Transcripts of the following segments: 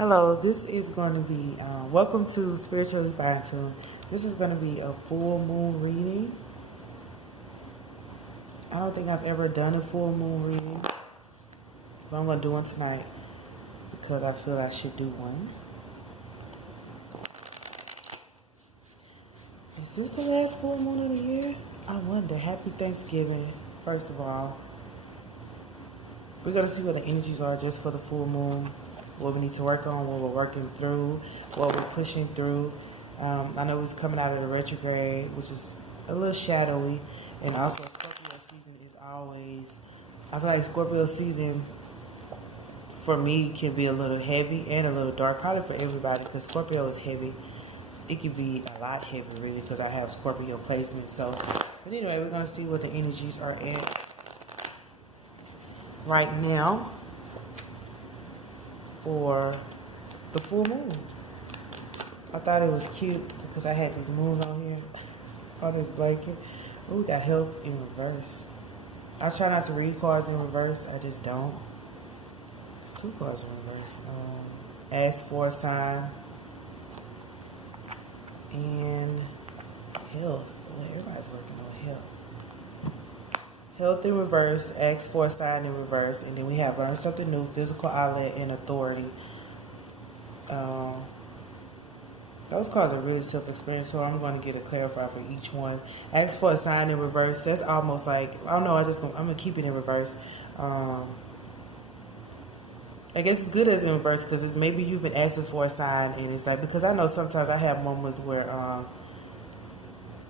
Hello, this is going to be, welcome to Spiritually Fine Tuned. This is going to be a full moon reading. I don't think I've ever done a full moon reading, but I'm going to do one tonight because I feel I should do one. Is this the last full moon of the year? I wonder. Happy Thanksgiving, first of all. We're going to see what the energies are just for the full moon. What we need to work on, what we're working through, what we're pushing through. I know it's coming out of the retrograde, which is a little shadowy. And also Scorpio season is always, I feel like Scorpio season for me can be a little heavy and a little dark, probably for everybody, because Scorpio is heavy. It can be a lot heavy, really, because I have Scorpio placement. So, but anyway, we're going to see what the energies are at right now for the full moon. I thought it was cute because I had these moons on here on this blanket. Oh, we got health in reverse. I try not to read cards in reverse. I just don't. It's two cards in reverse. Ask for a sign and health. Well, everybody's working on health. Health in reverse, ask for a sign in reverse, and then we have learn something new, physical outlet, and authority. Those cards are really self-explanatory, so I'm going to get a clarifier for each one. Ask for a sign in reverse. That's almost like, I don't know, I'm going to keep it in reverse. I guess it's good as in reverse because it's maybe you've been asking for a sign, and it's like, because I know sometimes I have moments where,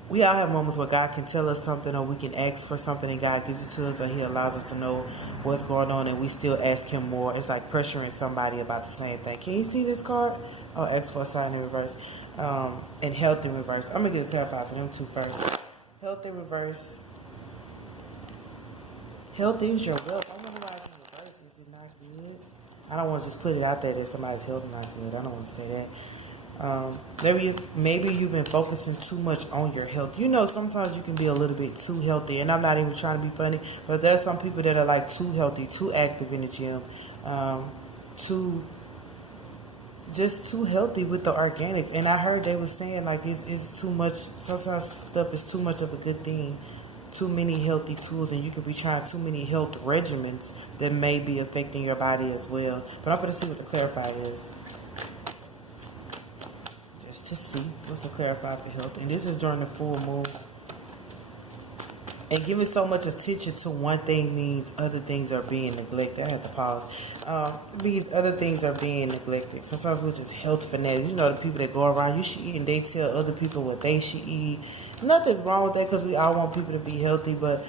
we all have moments where God can tell us something, or we can ask for something and God gives it to us, or He allows us to know what's going on, and we still ask Him more. It's like pressuring somebody about the same thing. Can you see this card? Oh, ask for a sign in reverse. And health in reverse. I'm going to get a clarifier for them two first. Health in reverse. Health is your wealth. I wonder why it's in reverse. Is it not good? I don't want to just put it out there that somebody's health is not good. I don't want to say that. Maybe you've been focusing too much on your health. You know, sometimes you can be a little bit too healthy, and I'm not even trying to be funny, but there's some people that are like too healthy, too active in the gym, too healthy with the organics. And I heard they were saying like it's too much. Sometimes stuff is too much of a good thing. Too many healthy tools, and you could be trying too many health regimens that may be affecting your body as well. But I'm going to see what the clarifier is. To see what's the clarifier for health, and this is during the full moon. And giving so much attention to one thing means other things are being neglected. I had to pause. These other things are being neglected. Sometimes we're just health fanatics. You know, the people that go around, you should eat, and they tell other people what they should eat. Nothing's wrong with that because we all want people to be healthy, but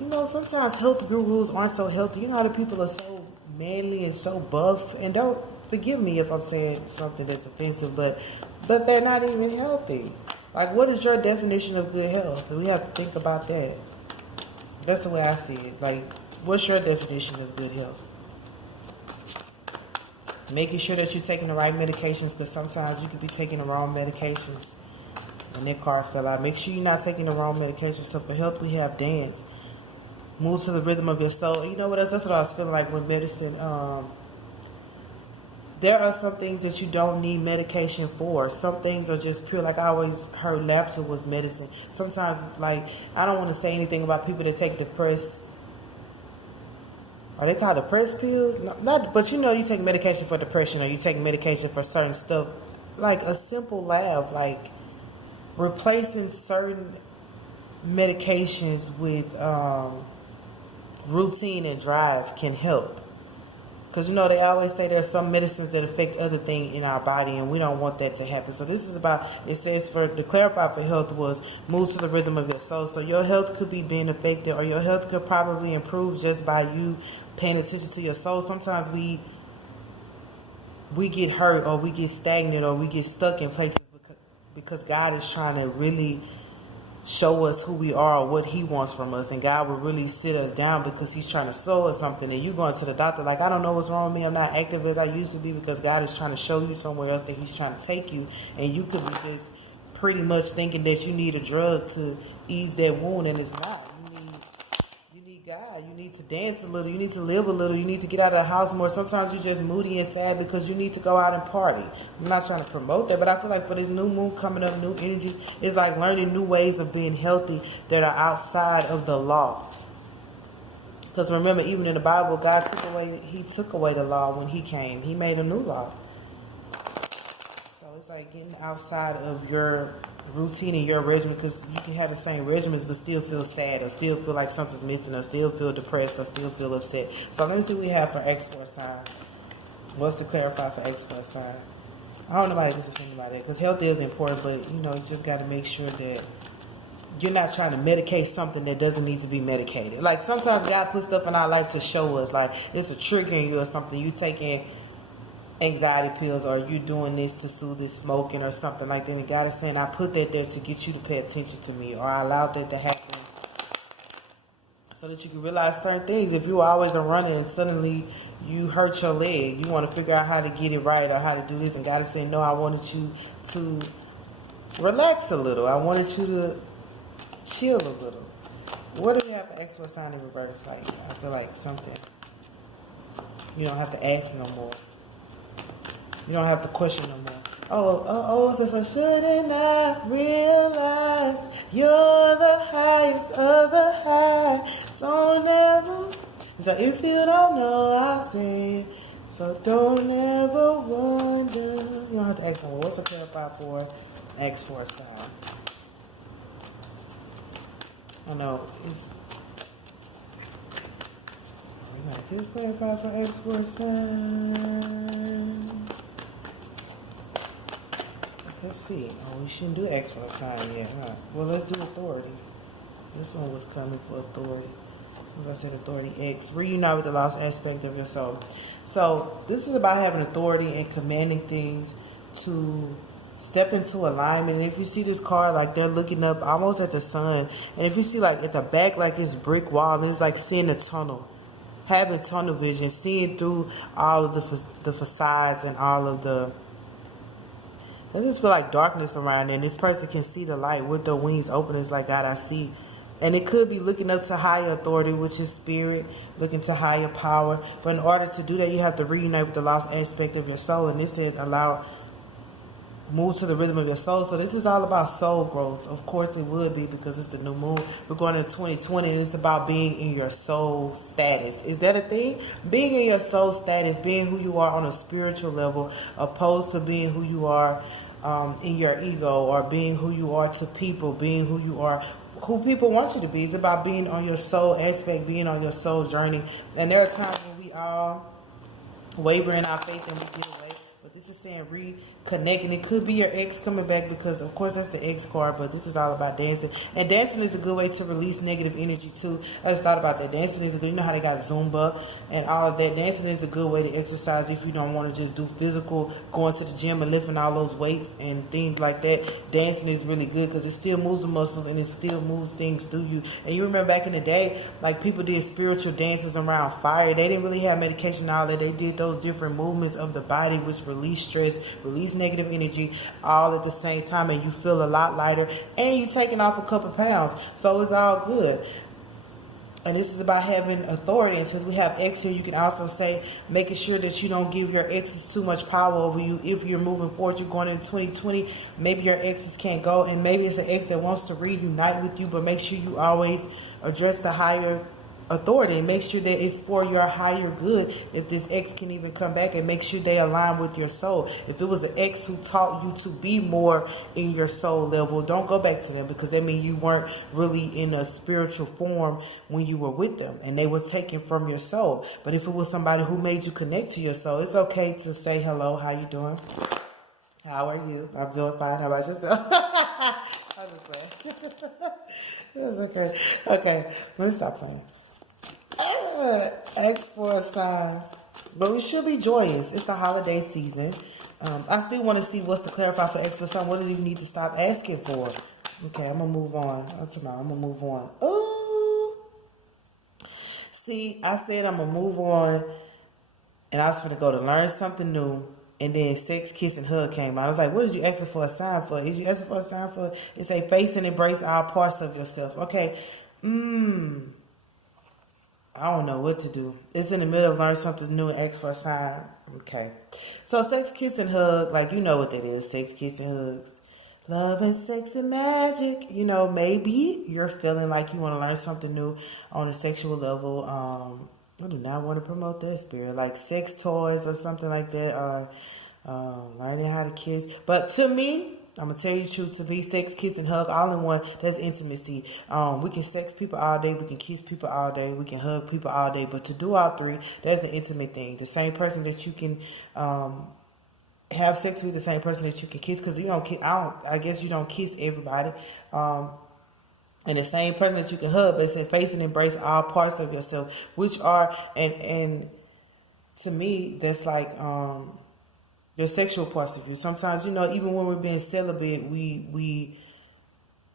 you know, sometimes health gurus aren't so healthy. You know how the people are so manly and so buff, and don't forgive me if I'm saying something that's offensive, but they're not even healthy. Like, what is your definition of good health? We have to think about that. That's the way I see it. Like, what's your definition of good health? Making sure that you're taking the right medications, because sometimes you could be taking the wrong medications. And that card fell out. Make sure you're not taking the wrong medications. So for health, we have dance. Move to the rhythm of your soul. You know what else? That's what I was feeling like with medicine. There are some things that you don't need medication for. Some things are just pure. Like I always heard laughter was medicine. Sometimes, like, I don't want to say anything about people that take depressed. Are they called depressed pills? No, not, but you know, you take medication for depression, or you take medication for certain stuff. Like a simple laugh, like replacing certain medications with routine and drive can help. Because, you know, they always say there's some medicines that affect other things in our body, and we don't want that to happen. So this is about, it says for the clarifier for health was move to the rhythm of your soul. So your health could be being affected, or your health could probably improve just by you paying attention to your soul. Sometimes we get hurt, or we get stagnant, or we get stuck in places because God is trying to really show us who we are or what He wants from us, and God will really sit us down because He's trying to show us something. And you going to the doctor like, I don't know what's wrong with me, I'm not active as I used to be, because God is trying to show you somewhere else that He's trying to take you, and you could be just pretty much thinking that you need a drug to ease that wound, and it's not. You need God. outside. You need to dance a little. You need to live a little. You need to get out of the house more. Sometimes you're just moody and sad because you need to go out and party. I'm not trying to promote that, but I feel like for this new moon coming up, new energies, it's like learning new ways of being healthy that are outside of the law. Because remember, even in the Bible, God took away the law when he came. He made a new law. So it's like getting outside of your routine and your regimen, because you can have the same regimens but still feel sad, or still feel like something's missing, or still feel depressed, or still feel upset. So let me see what we have for X for a sign. What's to clarify for X for a sign? I don't know nobody gets offended by that, because health is important, but you just got to make sure that you're not trying to medicate something that doesn't need to be medicated. Like sometimes God puts stuff in our life to show us, like it's a triggering you or something. You taking anxiety pills, or you doing this to soothe this smoking or something like that. And God is saying, I put that there to get you to pay attention to me, or I allowed that to happen so that you can realize certain things. If you always are running and suddenly you hurt your leg, you want to figure out how to get it right or how to do this. And God is saying, no, I wanted you to relax a little. I wanted you to chill a little. What do we have for X for a sign in reverse? Like, I feel like something. You don't have to ask no more. You don't have to question no more. So shouldn't I realize you're the highest of the high? Don't ever. So if you don't know, I'll say. So don't ever wonder. You don't have to ask no more. What's the clarify for X for a sign? I know it's. We gotta get clarify for X for a sign. Let's see. Oh, we shouldn't do X for a sign yet, huh? Well, let's do authority. This one was coming for authority. As I said, authority X. Reunite with the lost aspect of your soul. So this is about having authority and commanding things to step into alignment. And if you see this card, like they're looking up almost at the sun. And if you see like at the back, like this brick wall, and it's like seeing a tunnel. Having tunnel vision, seeing through all of the facades and all of the. I just feel like darkness around there, and this person can see the light with their wings open. It's like, God, I see. And it could be looking up to higher authority, which is spirit, looking to higher power. But in order to do that, you have to reunite with the lost aspect of your soul. And this says move to the rhythm of your soul. So this is all about soul growth. Of course it would be, because it's the new moon. We're going into 2020, and it's about being in your soul status. Is that a thing? Being in your soul status, being who you are on a spiritual level, opposed to being who you are in your ego, or being who you are to people, being who you are, who people want you to be. It's about being on your soul aspect, being on your soul journey. And there are times when we all waver in our faith and we get away. But this is saying reconnecting. It could be your ex coming back, because of course that's the ex card, but this is all about dancing. And dancing is a good way to release negative energy too. I just thought about that. Dancing is a good, you know how they got Zumba and all of that. Dancing is a good way to exercise if you don't want to just do physical, going to the gym and lifting all those weights and things like that. Dancing is really good because it still moves the muscles and it still moves things through you. And you remember back in the day, like people did spiritual dances around fire. They didn't really have medication and all that. They did those different movements of the body, which release stress, release negative energy, all at the same time, and you feel a lot lighter, and you're taking off a couple pounds, so it's all good. And this is about having authority. And since we have X here, you can also say making sure that you don't give your exes too much power over you. If you're moving forward, you're going into 2020, maybe your exes can't go, and maybe it's an ex that wants to reunite with you, but make sure you always address the higher authority and make sure that it's for your higher good. If this ex can even come back, and make sure they align with your soul. If it was an ex who taught you to be more in your soul level, don't go back to them, because that means you weren't really in a spiritual form when you were with them and they were taken from your soul. But if it was somebody who made you connect to your soul, it's okay to say hello, how you doing? How are you? I'm doing fine. How about yourself? I'm just playing. That's okay. Okay, let me stop playing. X for a sign. But we should be joyous. It's the holiday season. I still want to see what's to clarify for X for sign. What do you need to stop asking for? Okay, I'm going to move on. I'm going to move on. Ooh. See, I said I'm going to move on, and I was going to go to learn something new, and then sex, kiss, and hug came out. I was like, what did you ask for a sign for? Is you asking for a sign for? It's a face and embrace all parts of yourself. Okay. I don't know what to do. It's in the middle of learn something new and ask for a sign. Okay. So sex, kiss, and hug, like you know what that is. Sex, kiss, and hugs. Love and sex and magic. You know, maybe you're feeling like you want to learn something new on a sexual level. I do not want to promote that spirit. Like sex toys or something like that. Or learning how to kiss. But to me, I'm going to tell you the truth. To me, sex, kiss, and hug all in one, that's intimacy. We can sex people all day. We can kiss people all day. We can hug people all day. But to do all three, that's an intimate thing. The same person that you can have sex with, the same person that you can kiss. Because you don't kiss, I guess you don't kiss everybody. And the same person that you can hug, but it's face and embrace all parts of yourself, which are, and to me, that's like, the sexual parts of you. Sometimes, you know, even when we're being celibate, we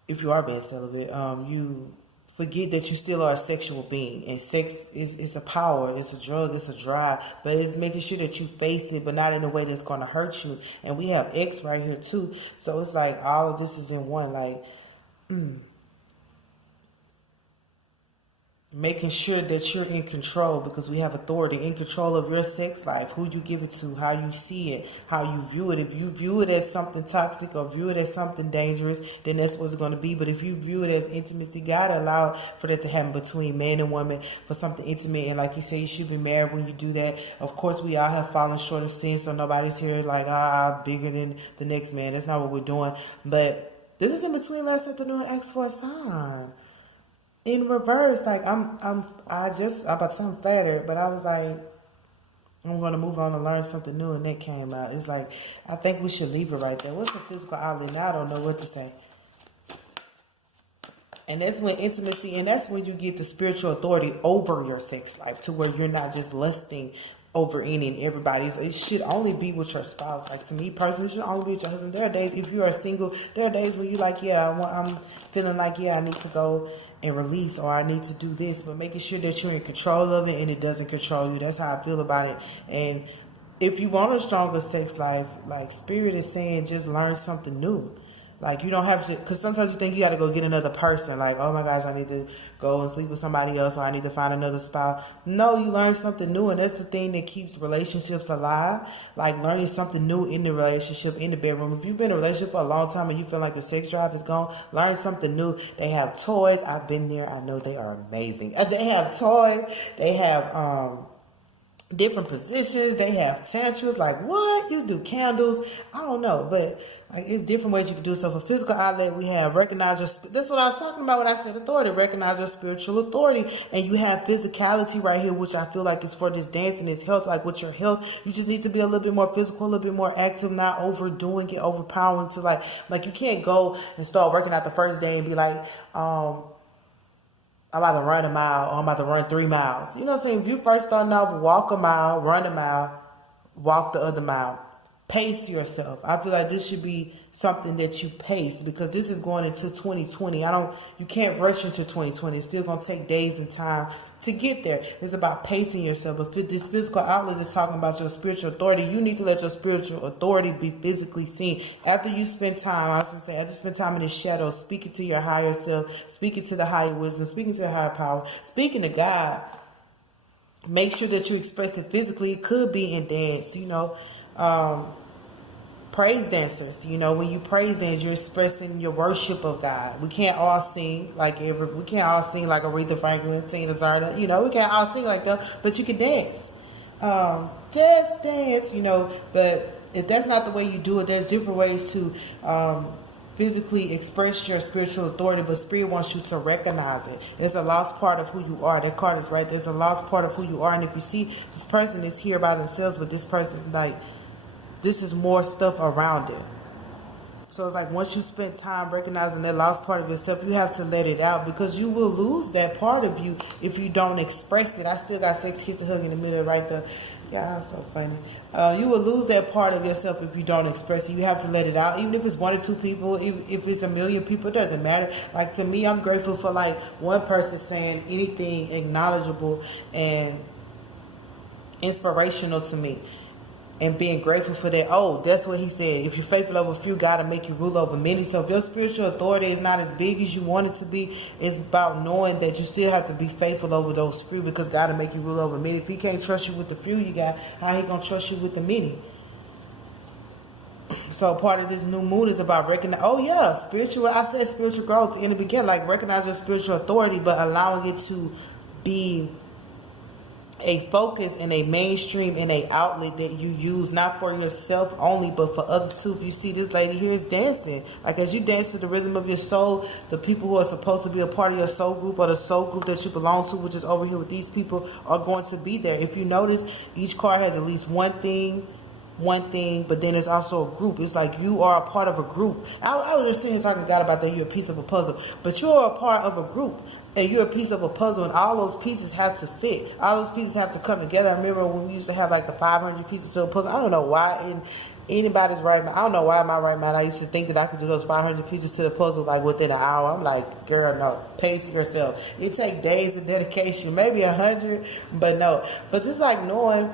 if you are being celibate, you forget that you still are a sexual being. And sex is a power, it's a drug, it's a drive. But it's making sure that you face it, but not in a way that's going to hurt you. And we have X right here too. So it's like all of this is in one. Like, making sure that you're in control, because we have authority, in control of your sex life, who you give it to, how you see it, how you view it. If you view it as something toxic or view it as something dangerous, then that's what it's going to be. But if you view it as intimacy, God allowed for that to happen between man and woman, for something intimate. And like you say, you should be married when you do that. Of course, we all have fallen short of sin, so nobody's here like, bigger than the next man. That's not what we're doing. But this is in between last afternoon and ask for a sign. In reverse, like I'm about to say I'm flattered, but I was like, I'm gonna move on and learn something new, and that came out. It's like, I think we should leave it right there. What's the physical outlet? Now I don't know what to say. And that's when intimacy, and that's when you get the spiritual authority over your sex life, to where you're not just lusting over any and everybody. It should only be with your spouse. Like, to me personally, it should only be with your husband. There are days, if you are single, there are days when you're like, I'm feeling like, I need to go and release, or I need to do this, but making sure that you're in control of it and it doesn't control you. That's how I feel about it. And if you want a stronger sex life, like Spirit is saying, just learn something new. Like, you don't have to, because sometimes you think you got to go get another person. Like, oh my gosh, I need to go and sleep with somebody else, or I need to find another spouse. No, you learn something new, and that's the thing that keeps relationships alive. Like, learning something new in the relationship, in the bedroom. If you've been in a relationship for a long time and you feel like the sex drive is gone, learn something new. They have toys. I've been there. I know they are amazing. They have toys. They have different positions. They have tantrums. Like, what? You do candles. I don't know, but like, it's different ways you can do it. So for physical outlet, we have recognize your, that's what I was talking about when I said authority. Recognize your spiritual authority. And you have physicality right here, which I feel like is for this dancing, this health. Like, with your health, you just need to be a little bit more physical, a little bit more active, not overdoing it, overpowering to like you can't go and start working out the first day and be like, I'm about to run a mile, or I'm about to run 3 miles. You know what I'm saying? If you first starting off, walk a mile, run a mile, walk the other mile. Pace yourself. I feel like this should be something that you pace, because this is going into 2020. You can't rush into 2020. It's still going to take days and time to get there. It's about pacing yourself. But this physical outlet is talking about your spiritual authority. You need to let your spiritual authority be physically seen. After you spend time, I was going to say, after you spend time in the shadows, speaking to your higher self, speaking to the higher wisdom, speaking to the higher power, speaking to God, make sure that you express it physically. It could be in dance, praise dancers. When you praise dance, you're expressing your worship of God. We can't all sing like Aretha Franklin, Tina Turner. We can't all sing like them, but you can dance. Just dance, But if that's not the way you do it, there's different ways to physically express your spiritual authority, but Spirit wants you to recognize it. It's a lost part of who you are. That card is right there. It's a lost part of who you are. And if you see this person is here by themselves, but this person, this is more stuff around it. So it's like, once you spend time recognizing that lost part of yourself, you have to let it out, because you will lose that part of you if you don't express it. I still got sex, kiss, and hug in the middle right there. Yeah, that's so funny. You will lose that part of yourself if you don't express it. You have to let it out, even if it's 1 or 2 people, if it's 1 million people, it doesn't matter. Like, to me, I'm grateful for one person saying anything acknowledgeable and inspirational to me. and being grateful for that. Oh, that's what he said. If you're faithful over a few, God will make you rule over many. So if your spiritual authority is not as big as you want it to be, it's about knowing that you still have to be faithful over those few, because God will make you rule over many. If he can't trust you with the few you got, how he gonna trust you with the many? So part of this new moon is about recognizing, oh yeah, spiritual, I said spiritual growth in the beginning, like recognize your spiritual authority, but allowing it to be a focus and a mainstream and a outlet that you use, not for yourself only, but for others too. If you see this lady here is dancing, like as you dance to the rhythm of your soul, the people who are supposed to be a part of your soul group or the soul group that you belong to, which is over here with these people, are going to be there. If you notice, each card has at least one thing, but then there's also a group. It's like you are a part of a group. I was just sitting here talking to God about that you're a piece of a puzzle, but you're a part of a group. And you're a piece of a puzzle, and all those pieces have to fit. All those pieces have to come together. I remember when we used to have like the 500 pieces to a puzzle. I don't know why in anybody's right mind. I don't know why in my right mind I used to think that I could do those 500 pieces to the puzzle like within an hour. I'm like, girl, no, pace yourself. It takes days of dedication, maybe 100, but no. But just like knowing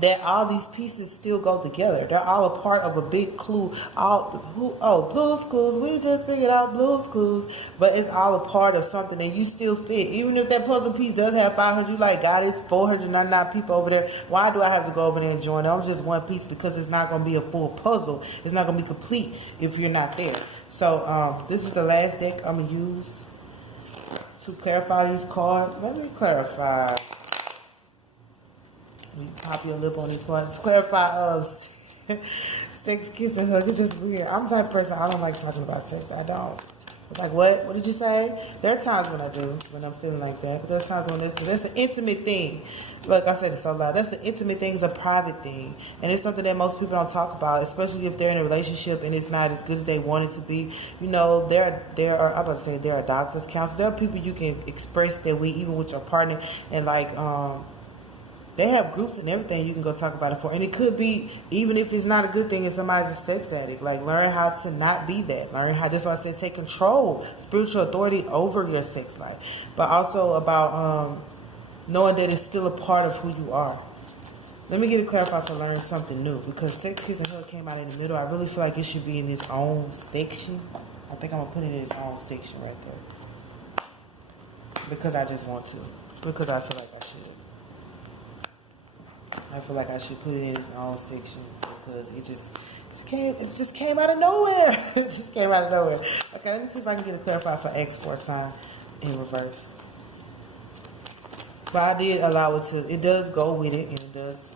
that all these pieces still go together. They're all a part of a big clue. Blue's Clues. We just figured out Blue's Clues. But it's all a part of something, and you still fit. Even if that puzzle piece does have 500, you like, God, it's 499 people over there. Why do I have to go over there and join them? I'm just one piece, because it's not going to be a full puzzle. It's not going to be complete if you're not there. So this is the last deck I'm going to use to clarify these cards. Let me clarify. You pop your lip on these parts. Clarify sex, kiss, and hug. It's just weird. I'm the type of person, I don't like talking about sex. I don't. It's like, what? What did you say? There are times when I do, when I'm feeling like that. But there's times when that's an intimate thing. Look, I said it so loud. That's an intimate thing. It's a private thing. And it's something that most people don't talk about, especially if they're in a relationship and it's not as good as they want it to be. You know, there are, I'm about to say, there are doctors, counselors. There are people you can express that with, even with your partner. And like, they have groups and everything you can go talk about it for. And it could be, even if it's not a good thing, if somebody's a sex addict, like learn how to not be that. Learn how, that's why I said take control, spiritual authority over your sex life. But also about knowing that it's still a part of who you are. Let me get it clarified for learning something new. Because sex, kiss, and hug came out in the middle. I really feel like it should be in its own section. I think I'm going to put it in its own section right there. Because I just want to. Because I feel like I should. I feel like I should put it in its own section, because it just came out of nowhere. It just came out of nowhere. Okay, let me see if I can get it clarified for X4 sign in reverse. But I did allow it to. It does go with it, and it does.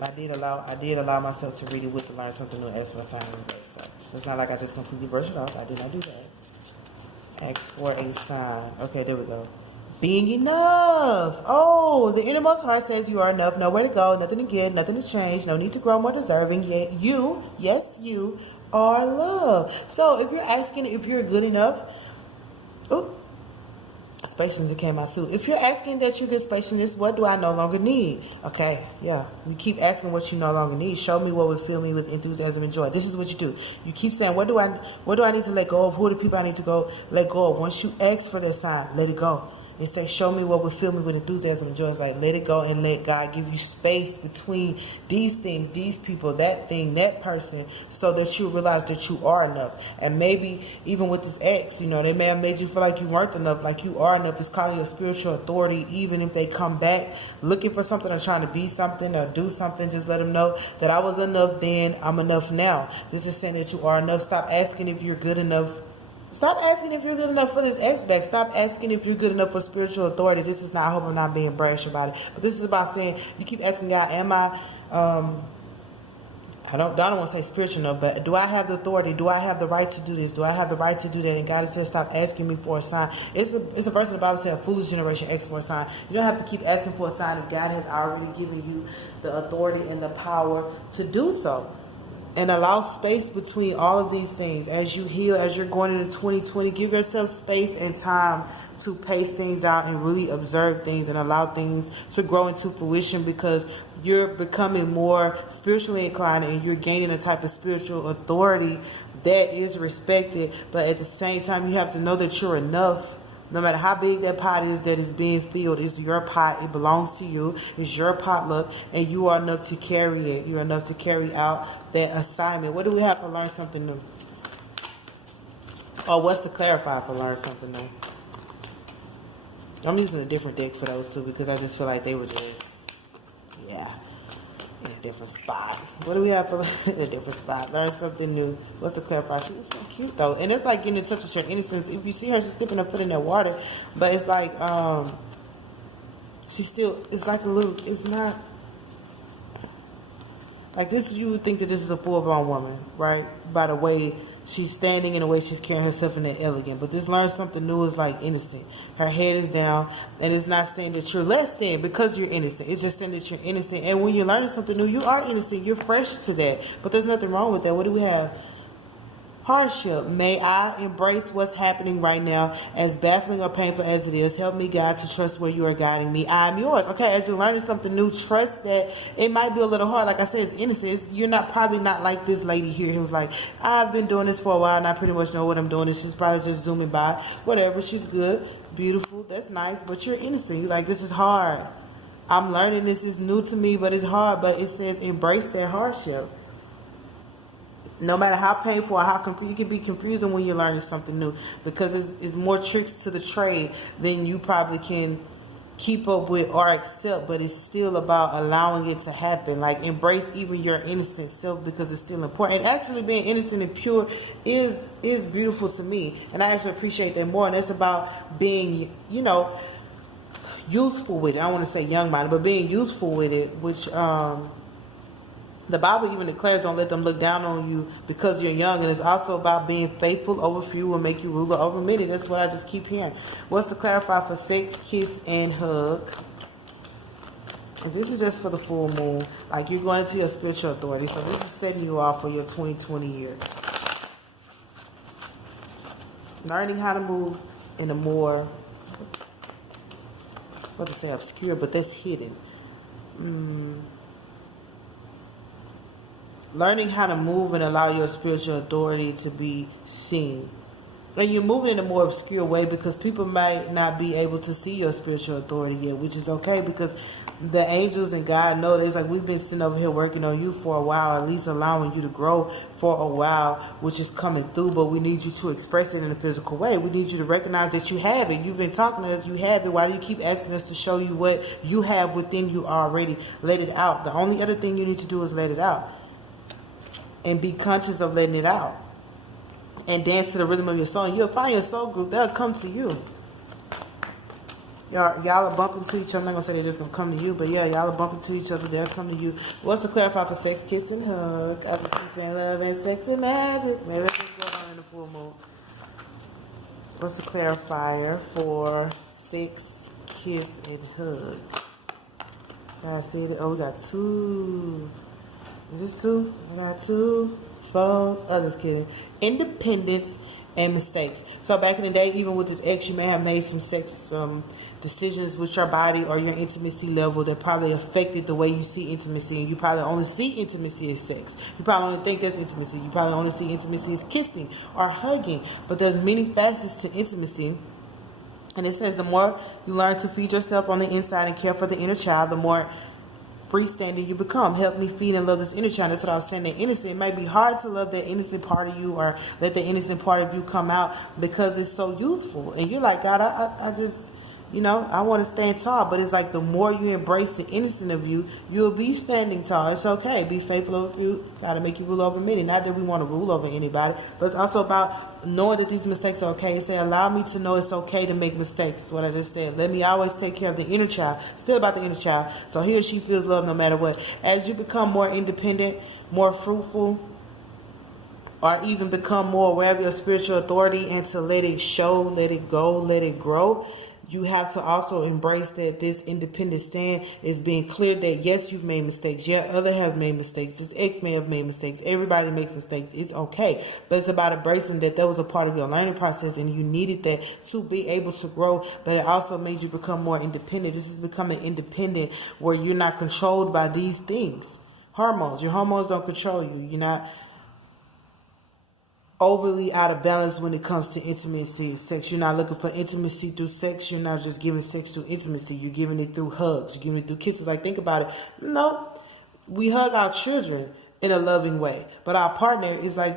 I did allow myself to read it with to learn something new. X4 sign in reverse. So it's not like I just completely brushed it off. I did not do that. X4 A sign. Okay, there we go. Being enough. Oh, the innermost heart says you are enough. Nowhere to go, nothing to get, nothing to change, no need to grow more deserving. Yet you, yes, you are love. So if you're asking if you're good enough, spaciousness came out too. If you're asking that you get spaciousness, what do I no longer need? Okay, yeah. You keep asking what you no longer need. Show me what would fill me with enthusiasm and joy. This is what you do. You keep saying, what do I need to let go of? Who are the people I need to let go of? Once you ask for that sign, let it go. It says, show me what would fill me with enthusiasm and joy. It's like, let it go and let God give you space between these things, these people, that thing, that person, so that you realize that you are enough. And maybe even with this ex, you know, they may have made you feel like you weren't enough, like you are enough. It's calling you a spiritual authority. Even if they come back looking for something or trying to be something or do something, just let them know that I was enough then, I'm enough now. This is saying that you are enough. Stop asking if you're good enough. Stop asking if you're good enough for this ex back. Stop asking if you're good enough for spiritual authority. This is not, I hope I'm not being brash about it, but this is about saying, you keep asking God, am I don't want to say spiritual enough, but do I have the authority? Do I have the right to do this? Do I have the right to do that? And God says, stop asking me for a sign. It's a verse in the Bible says, a foolish generation asks for a sign. You don't have to keep asking for a sign if God has already given you the authority and the power to do so. And allow space between all of these things. As you heal, as you're going into 2020, give yourself space and time to pace things out and really observe things and allow things to grow into fruition, because you're becoming more spiritually inclined and you're gaining a type of spiritual authority that is respected. But at the same time, you have to know that you're enough No matter how big that pot is that is being filled, it's your pot. It belongs to you. It's your potluck, and you are enough to carry it. You're enough to carry out that assignment. What do we have to learn something new? Or what's to clarify for learn something new? I'm using a different deck for those two because I just feel like they were just, yeah, in a different spot. What do we have for in a different spot? Learn something new. What's to clarify? She is so cute though, and it's like getting in touch with your innocence. If you see her, she's dipping her foot in that water, but it's like she's still. It's like a little. It's not like this. You would think that this is a full-blown woman, right? By the way she's standing and the way she's carrying herself in that elegant. But this learn something new is like innocent. Her head is down, and it's not saying that you're less than because you're innocent. It's just saying that you're innocent. And when you're learning something new, you are innocent. You're fresh to that. But there's nothing wrong with that. What do we have? Hardship. May I embrace what's happening right now, as baffling or painful as it is. Help me, God, to trust where you are guiding me. I'm yours. Okay, as you're learning something new, trust that it might be a little hard. Like I said, it's innocent. You're not probably not like this lady here who's like, I've been doing this for a while and I pretty much know what I'm doing. And she's probably just zooming by. Whatever. She's good, beautiful. That's nice. But you're innocent. You're like, this is hard. I'm learning. This is new to me, but it's hard. But it says embrace that hardship. No matter how painful or how confused, it can be confusing when you're learning something new because it's more tricks to the trade than you probably can keep up with or accept, but it's still about allowing it to happen. Like embrace even your innocent self because it's still important. And actually being innocent and pure is beautiful to me. And I actually appreciate that more. And it's about being, you know, youthful with it. I don't want to say young-minded, but being youthful with it, which the Bible even declares, don't let them look down on you because you're young. And it's also about being faithful over few will make you ruler over many. That's what I just keep hearing. What's to clarify for sex, kiss, and hug? And this is just for the full moon. Like you're going to your spiritual authority. So this is setting you off for your 2020 year. Learning how to move in a more, what to say, obscure, but that's hidden. Learning how to move and allow your spiritual authority to be seen. And you're moving in a more obscure way because people might not be able to see your spiritual authority yet, which is okay because the angels and God know that it's like we've been sitting over here working on you for a while, at least allowing you to grow for a while, which is coming through, but we need you to express it in a physical way. We need you to recognize that you have it. You've been talking to us, you have it. Why do you keep asking us to show you what you have within you already? Let it out. The only other thing you need to do is let it out. And be conscious of letting it out. And dance to the rhythm of your soul. And you'll find your soul group. They'll come to you. Y'all are bumping to each other. I'm not going to say they're just going to come to you. But yeah, y'all are bumping to each other. They'll come to you. What's to clarify for sex, kiss, and hug? I just keep saying love and sex and magic. Maybe that's what's going on in the full moon. What's the clarifier for sex, kiss, and hug? I see it. Oh, we got two. Is this two? I got two phones. Oh, just kidding. Independence and mistakes. So back in the day, even with this ex, you may have made some sex decisions with your body or your intimacy level that probably affected the way you see intimacy. And you probably only see intimacy as sex. You probably only think that's intimacy. You probably only see intimacy as kissing or hugging. But there's many facets to intimacy. And it says the more you learn to feed yourself on the inside and care for the inner child, the more freestanding you become. Help me feed and love this inner child. That's what I was saying. That innocent. It might be hard to love that innocent part of you or let the innocent part of you come out because it's so youthful. And you're like, God, I just, you know, I want to stand tall. But it's like the more you embrace the innocent of you, you'll be standing tall. It's okay. Be faithful over you. Got to make you rule over many. Not that we want to rule over anybody, but it's also about knowing that these mistakes are okay. It say, allow me to know it's okay to make mistakes. What I just said. Let me always take care of the inner child. Still about the inner child. So he or she feels love no matter what. As you become more independent, more fruitful, or even become more aware of your spiritual authority and to let it show, let it go, let it grow, you have to also embrace that this independent stand is being clear that yes, you've made mistakes. Yeah, other have made mistakes. This ex may have made mistakes. Everybody makes mistakes. It's okay. But it's about embracing that was a part of your learning process and you needed that to be able to grow. But it also made you become more independent. This is becoming independent where you're not controlled by these things. Hormones. Your hormones don't control you. You're not overly out of balance when it comes to intimacy, sex. You're not looking for intimacy through sex. You're not just giving sex through intimacy. You're giving it through hugs. You're giving it through kisses. Like, think about it. No, we hug our children in a loving way, but our partner is like,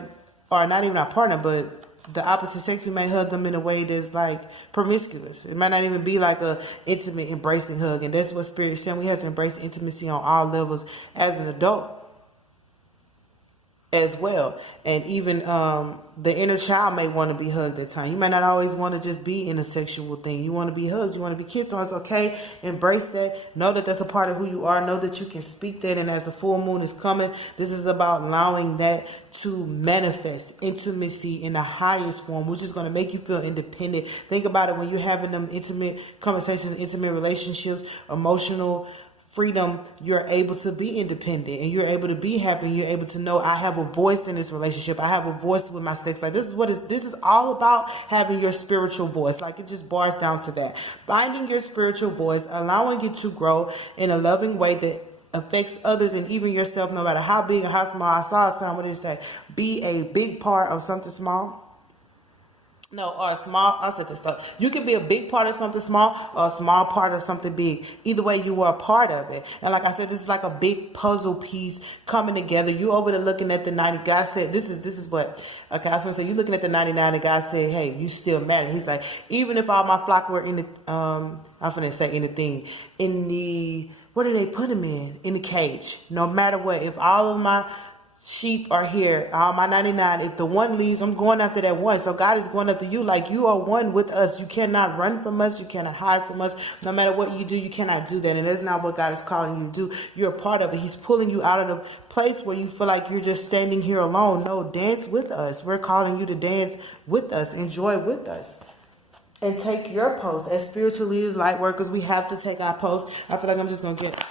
or not even our partner, but the opposite sex, we may hug them in a way that's like promiscuous. It might not even be like a intimate, embracing hug. And that's what Spirit is saying. We have to embrace intimacy on all levels as an adult as well. And even the inner child may want to be hugged at times. You may not always want to just be in a sexual thing. You want to be hugged. You want to be kissed on. It's okay. Embrace that. Know that that's a part of who you are. Know that you can speak that. And as the full moon is coming, this is about allowing that to manifest intimacy in the highest form, which is going to make you feel independent. Think about it when you're having them intimate conversations, intimate relationships, emotional freedom. You're able to be independent and you're able to be happy. You're able to know, I have a voice in this relationship. I have a voice with my sex life. This is all about having your spiritual voice. Like, it just bars down to that. Finding your spiritual voice, allowing it to grow in a loving way that affects others and even yourself, no matter how big or how small. I saw something where they say, be a big part of something small. No, or a small, I said this stuff. You can be a big part of something small or a small part of something big. Either way, you are a part of it. And like I said, this is like a big puzzle piece coming together. You over there looking at the 90. God said, this is what, okay, I was going to say, you looking at the 99 and God said, hey, you still matter. He's like, even if all my flock were in the, I'm going to say anything, in the, what do they put him in? In the cage. No matter what, if all of my sheep are here, all my 99, if the one leaves, I'm going after that one. So God is going after you. Like, you are one with us. You cannot run from us. You cannot hide from us. No matter what you do, you cannot do that. And that's not what God is calling you to do. You're a part of it. He's pulling you out of the place where you feel like you're just standing here alone. No, dance with us. We're calling you to dance with us. Enjoy with us. And take your post. As spiritual leaders, light workers, we have to take our post. I feel like I'm just going to get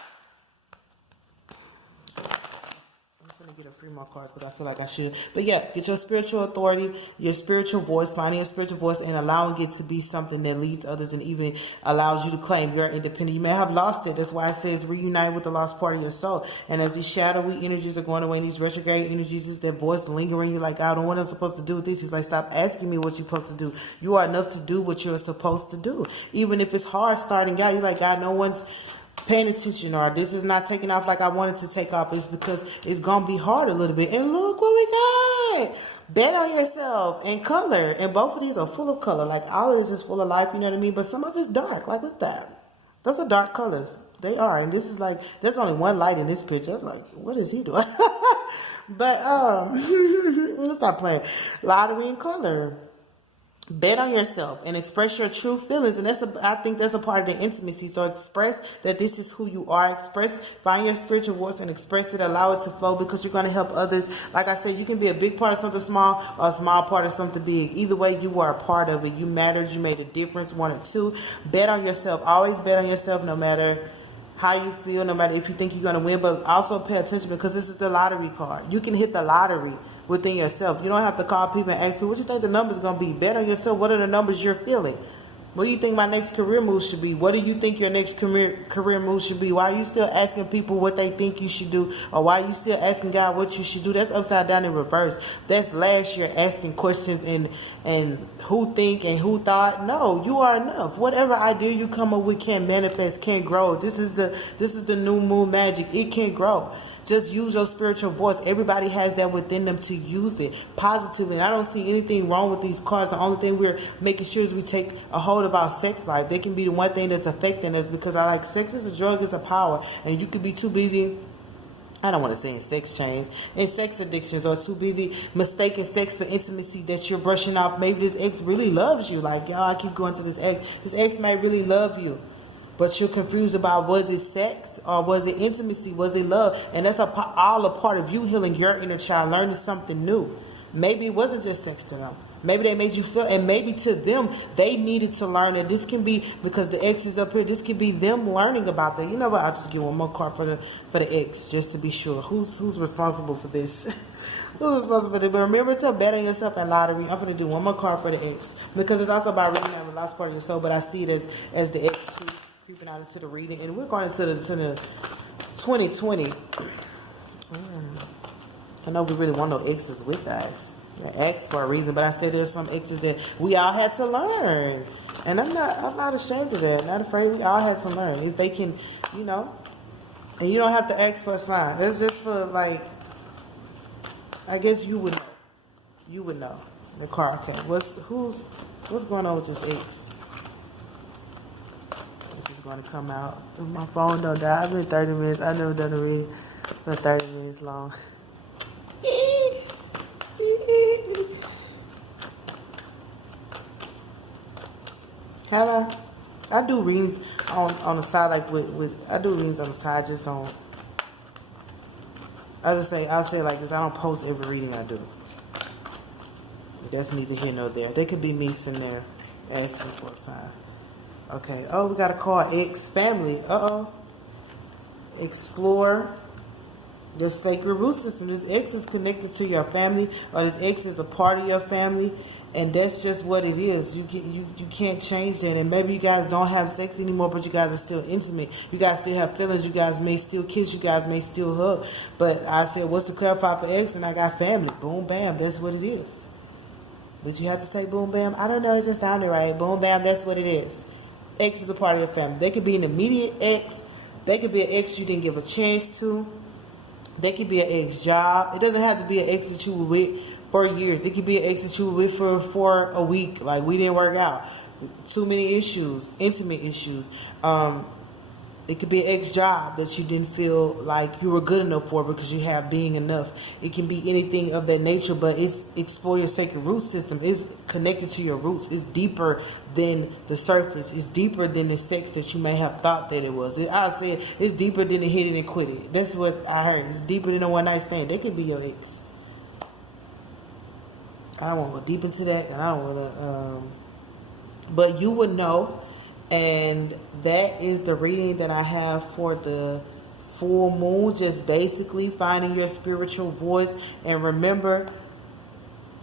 a few more cards because I feel like I should. But yeah, get your spiritual authority, your spiritual voice, finding your spiritual voice and allowing it to be something that leads others and even allows you to claim you're independent. You may have lost it. That's why it says reunite with the lost part of your soul. And as these shadowy energies are going away, and these retrograde energies, is that voice lingering. You're like, God, what am I supposed to do with this? He's like, stop asking me what you're supposed to do. You are enough to do what you're supposed to do. Even if it's hard starting out, you're like, God, no one's paying attention, or this is not taking off like I wanted to take off. It's because it's gonna be hard a little bit. And look what we got. Bet on yourself and color. And both of these are full of color. Like, all of this is full of life, you know what I mean? But some of it's dark. Like, look at that. Those are dark colors. They are. And this is like, there's only one light in this picture. I'm like, what is he doing? But let's stop playing. Lottery and color. Bet on yourself and express your true feelings. And I think that's a part of the intimacy. So express that this is who you are. Find your spiritual voice and express it. Allow it to flow, because you're going to help others. Like I said, you can be a big part of something small or a small part of something big. Either way, you are a part of it. You mattered. You made a difference. 1 or 2. Bet on yourself. Always bet on yourself, no matter how you feel, no matter if you think you're going to win. But also pay attention, because this is the lottery card. You can hit the lottery within yourself. You don't have to call people and ask people, what you think the numbers going to be? Bet on yourself. What are the numbers you're feeling? What do you think my next career move should be? What do you think your next career move should be? Why are you still asking people what they think you should do? Or why are you still asking God what you should do? That's upside down in reverse. That's last year asking questions and who think and who thought. No, you are enough. Whatever idea you come up with can manifest, can grow. This is the new moon magic. It can grow. Just use your spiritual voice. Everybody has that within them to use it positively. And I don't see anything wrong with these cards. The only thing we're making sure is we take a hold of our sex life. They can be the one thing that's affecting us, because I like sex is a drug, it's a power. And you could be too busy, I don't want to say in sex chains, in sex addictions, or too busy mistaking sex for intimacy that you're brushing off. Maybe this ex really loves you. Like, y'all, I keep going to this ex. This ex may really love you, but you're confused about, was it sex or was it intimacy? Was it love? And that's all a part of you healing your inner child, learning something new. Maybe it wasn't just sex to them. Maybe they made you feel, and maybe to them, they needed to learn that. This can be, because the ex is up here, this could be them learning about that. You know what? I'll just give one more card for the ex, just to be sure. Who's responsible for this? Who's responsible for this? But remember to bet on yourself and lottery. I'm going to do one more card for the ex, because it's also about reading the last part of your soul, but I see it as the ex too, creeping out into the reading. And we're going into the 2020. I know we really want no exes with us. I asked for a reason, but I said there's some exes that we all had to learn. And I'm not ashamed of that. Not afraid. We all had to learn. If they can, you know, and you don't have to ask for a sign. It's just for, like, I guess you would know. You would know. The car, okay. What's going on with this ex? It's going to come out. If my phone don't die. I've been 30 minutes. I've never done a reading for 30 minutes long. I do readings on the side, like with I do readings on the side. Just don't. I'll say it like this. I don't post every reading I do. That's neither here nor there. They could be me sitting there asking for a sign. Okay. Oh, we got to call X family. Explore the sacred root system. This X is connected to your family, or this X is a part of your family, and that's just what it is. You can't change that. And maybe you guys don't have sex anymore, but you guys are still intimate. You guys still have feelings. You guys may still kiss. You guys may still hug. But I said, what's to clarify for X? And I got family. Boom, bam. That's what it is. Did you have to say boom, bam? I don't know. It just sounded right. Boom, bam. That's what it is. X is a part of your family. They could be an immediate X. They could be an X you didn't give a chance to. They could be an ex job. It doesn't have to be an ex that you were with for years. It could be an ex that you were with for a week. Like, we didn't work out. Too many issues, intimate issues. It could be an ex job that you didn't feel like you were good enough for because you have being enough. It can be anything of that nature, but it's explore your sacred root system. It's connected to your roots. It's deeper than the surface. It's deeper than the sex that you may have thought that it was. I said it's deeper than the hit it and quit it. That's what I heard. It's deeper than a one night stand. They could be your ex. I don't want to go deep into that, and I don't want to. But you would know. And that is the reading that I have for the full moon. Just basically finding your spiritual voice. And remember,